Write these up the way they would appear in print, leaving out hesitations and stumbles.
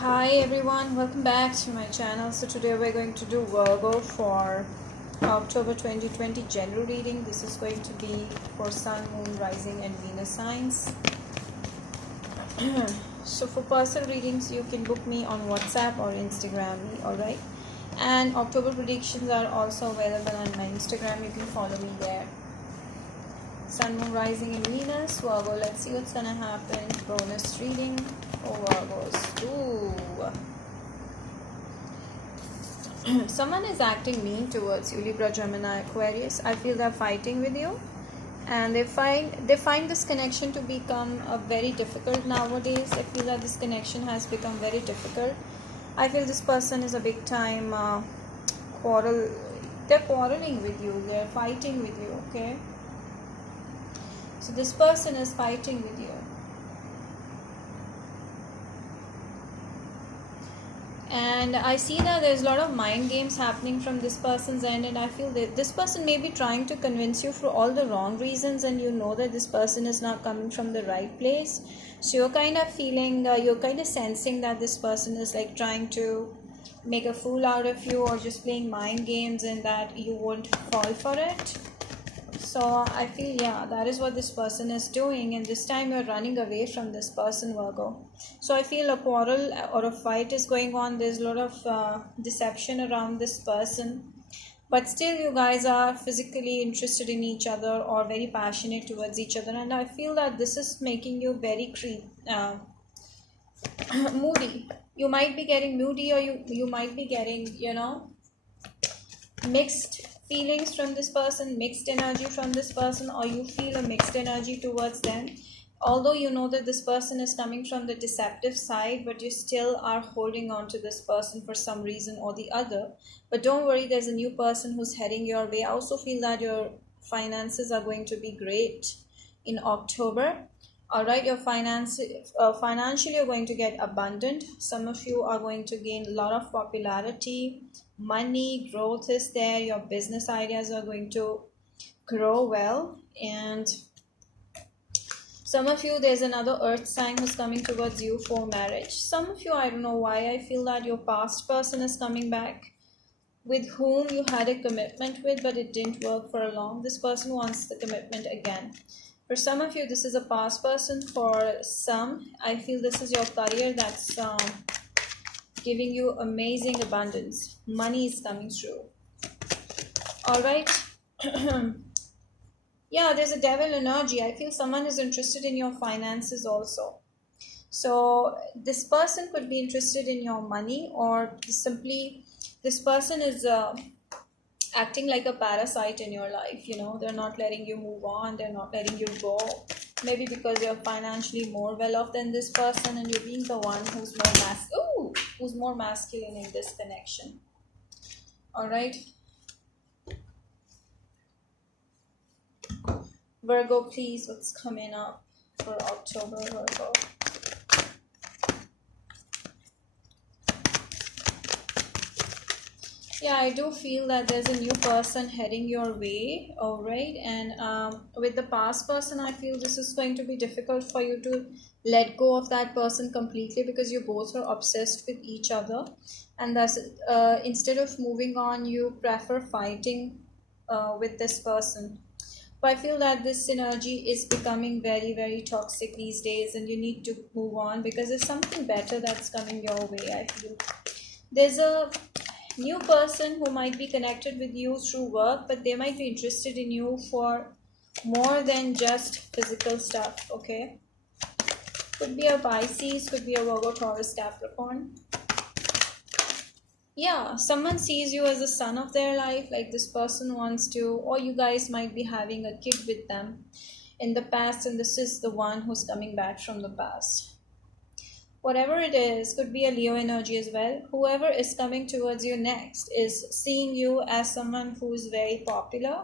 Hi everyone, welcome back to my channel. So today we're going to do Virgo for October 2020 general reading. This is going to be for Sun, Moon, Rising and Venus signs. So for personal readings you can book me on WhatsApp or Instagram me, alright? And October predictions are also available on my Instagram. You can follow me there. Sun, Moon, Rising and Venus, Virgo. Let's see what's gonna happen. Bonus reading for Virgos. Ooh. Someone is acting mean towards you, Libra, Gemini, Aquarius. I feel they're fighting with you, and they find this connection to become very difficult nowadays. I feel that this connection has become very difficult. I feel this person is a big time quarrel. They're quarreling with you. They're fighting with you. Okay. So this person is fighting with you. And I see that there's a lot of mind games happening from this person's end, and I feel that this person may be trying to convince you for all the wrong reasons, and you know that this person is not coming from the right place. So you're kind of feeling, you're kind of sensing that this person is like trying to make a fool out of you, or just playing mind games, and that you won't fall for it. So I feel, yeah, that is what this person is doing, and this time you're running away from this person, Virgo. So I feel a quarrel or a fight is going on. There's a lot of deception around this person, but still you guys are physically interested in each other or very passionate towards each other, and I feel that this is making you very moody. You might be getting moody, or you might be getting, mixed feelings from this person, mixed energy from this person, or you feel a mixed energy towards them. Although you know that this person is coming from the deceptive side, but you still are holding on to this person for some reason or the other. But don't worry, there's a new person who's heading your way. I also feel that your finances are going to be great in October. All right, your financially you're going to get abundant. Some of you are going to gain a lot of popularity, money, growth is there. Your business ideas are going to grow well. And some of you, there's another earth sign who's coming towards you for marriage. Some of you, I don't know why, I feel that your past person is coming back, with whom you had a commitment with, but it didn't work for long. This person wants the commitment again. For some of you, this is a past person. For some, I feel this is your career that's giving you amazing abundance. Money is coming through. All right. Yeah, there's a devil energy. I feel someone is interested in your finances also. So this person could be interested in your money, or simply this person is acting like a parasite in your life. They're not letting you move on, they're not letting you go. Maybe because you're financially more well off than this person, and you're being the one who's more masculine in this connection. All right, Virgo, please, what's coming up for October, Virgo? Yeah, I do feel that there's a new person heading your way, all right? And with the past person, I feel this is going to be difficult for you to let go of that person completely, because you both are obsessed with each other. And thus, instead of moving on, you prefer fighting with this person. But I feel that this energy is becoming very, very toxic these days, and you need to move on, because there's something better that's coming your way, I feel. There's a new person who might be connected with you through work, but they might be interested in you for more than just physical stuff. Okay, could be a Pisces, could be a Virgo, Taurus, Capricorn. Yeah, someone sees you as the son of their life, like this person wants to, or you guys might be having a kid with them in the past, and this is the one who's coming back from the past. Whatever it is, could be a Leo energy as well. Whoever is coming towards you next is seeing you as someone who is very popular,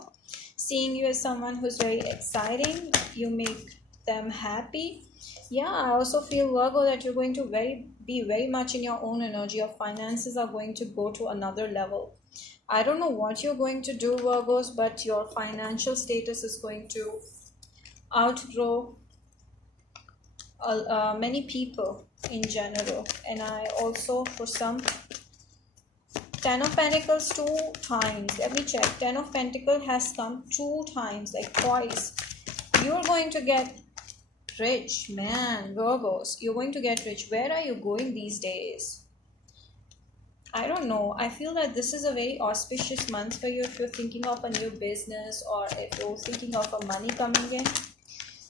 seeing you as someone who's very exciting. You make them happy. Yeah, I also feel, Virgo, that you're going to be very much in your own energy. Your finances are going to go to another level. I don't know what you're going to do, Virgos, but your financial status is going to outgrow many people in general. And I also, for some, Ten of Pentacles 2 times. Let me check. Ten of Pentacles has come 2 times, like twice. You're going to get rich, man. Virgos, you're going to get rich. Where are you going these days? I don't know. I feel that this is a very auspicious month for you if you're thinking of a new business or if you're thinking of a money coming in.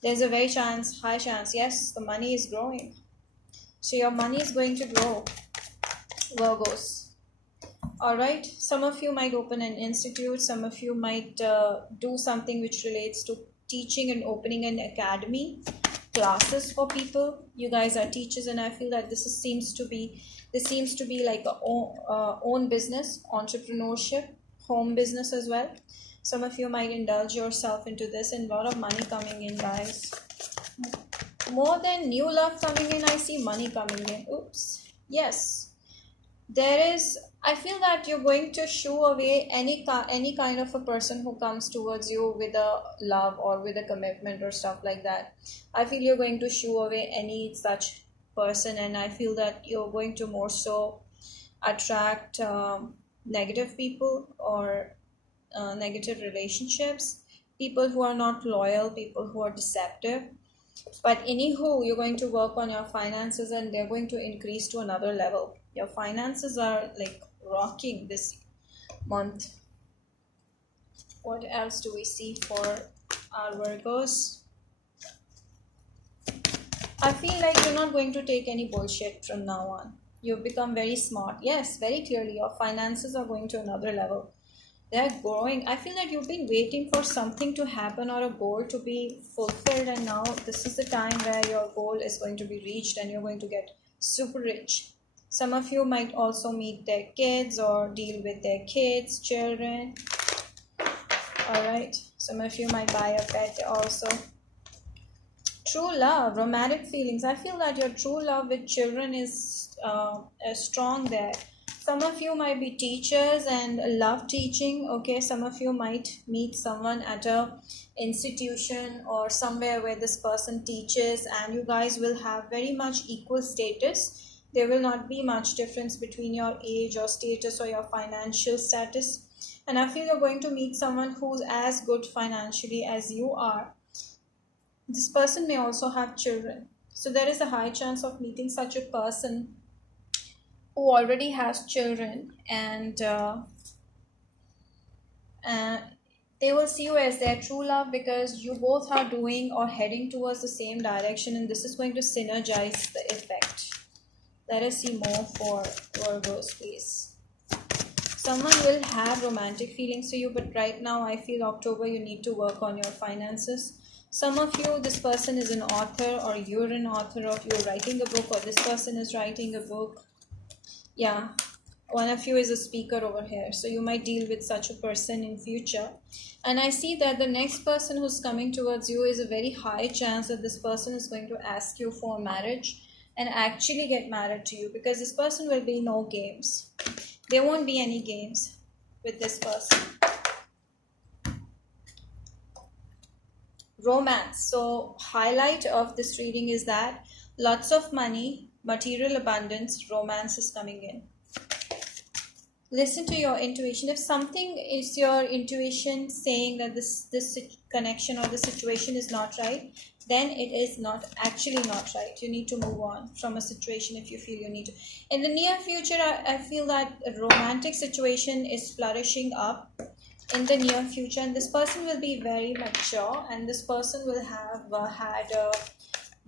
There's a very high chance, yes, the money is growing. So your money is going to grow, Virgos. Alright, some of you might open an institute, some of you might do something which relates to teaching and opening an academy, classes for people. You guys are teachers, and I feel that this seems to be like a own business, entrepreneurship, home business as well. Some of you might indulge yourself into this, and a lot of money coming in, guys. More than new love coming in, I see money coming in. Oops. Yes. There is, I feel that you're going to shoo away any kind of a person who comes towards you with a love or with a commitment or stuff like that. I feel you're going to shoo away any such person, and I feel that you're going to more so attract negative people or negative relationships, people who are not loyal, people who are deceptive. But anywho, you're going to work on your finances, and they're going to increase to another level. Your finances are like rocking this month. What else do we see for our Virgos? I feel like you're not going to take any bullshit from now on. You've become very smart. Yes, very clearly, your finances are going to another level. They're growing. I feel that you've been waiting for something to happen or a goal to be fulfilled, and now this is the time where your goal is going to be reached and you're going to get super rich. Some of you might also meet their kids or deal with their kids, children. Alright, some of you might buy a pet also. True love, romantic feelings. I feel that your true love with children is strong there. Some of you might be teachers and love teaching. Okay, some of you might meet someone at a institution or somewhere where this person teaches, and you guys will have very much equal status. There will not be much difference between your age or status or your financial status. And I feel you're going to meet someone who's as good financially as you are. This person may also have children. So there is a high chance of meeting such a person who already has children, and they will see you as their true love because you both are doing or heading towards the same direction, and this is going to synergize the effect. Let us see more for Virgos, please. Someone will have romantic feelings for you, but right now I feel October you need to work on your finances. Some of you, this person is an author, or you're an author, or you're writing a book, or this person is writing a book. Yeah, one of you is a speaker over here, so you might deal with such a person in future. And I see that the next person who's coming towards you is a very high chance that this person is going to ask you for marriage and actually get married to you, because this person will be no games. There won't be any games with this person. Romance. So highlight of this reading is that lots of money, material abundance, romance is coming in. Listen to your intuition. If something is your intuition saying that this connection or the situation is not right, then it is actually not right. You need to move on from a situation if you feel you need to. In the near future, I feel that a romantic situation is flourishing up in the near future, and this person will be very mature, and this person will have had a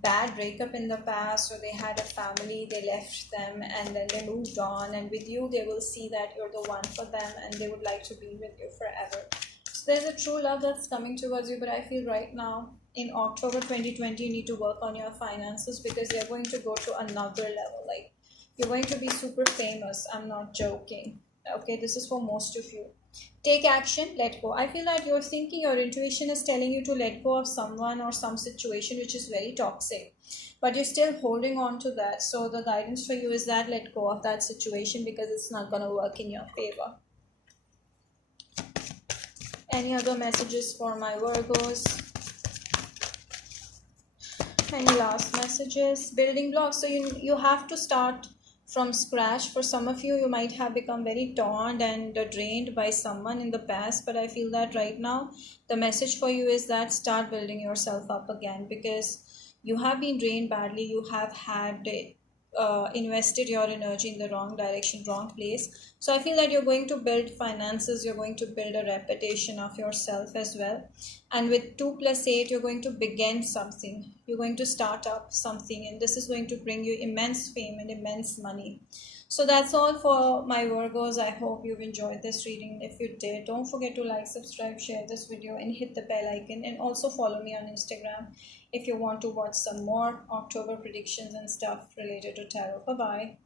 bad breakup in the past, or they had a family, they left them and then they moved on, and with you they will see that you're the one for them and they would like to be with you forever. So there's a true love that's coming towards you, but I feel right now in October 2020 you need to work on your finances, because you're going to go to another level. Like, you're going to be super famous. I'm not joking. Okay, this is for most of you. Take action, let go. I feel that you're thinking, your intuition is telling you to let go of someone or some situation which is very toxic, but you're still holding on to that. So the guidance for you is that let go of that situation, because it's not going to work in your favor. Any other messages for my Virgos? Any last messages? Building blocks. So you have to start from scratch. For some of you, you might have become very torn and drained by someone in the past, but I feel that right now the message for you is that start building yourself up again, because you have been drained badly. You have had invested your energy in the wrong direction, wrong place. So I feel that you're going to build finances, you're going to build a reputation of yourself as well. And with 2 plus 8, you're going to begin something, you're going to start up something, and this is going to bring you immense fame and immense money. So that's all for my Virgos. I hope you've enjoyed this reading. If you did, don't forget to like, subscribe, share this video, and hit the bell icon. And also follow me on Instagram if you want to watch some more October predictions and stuff related to tarot. Bye bye.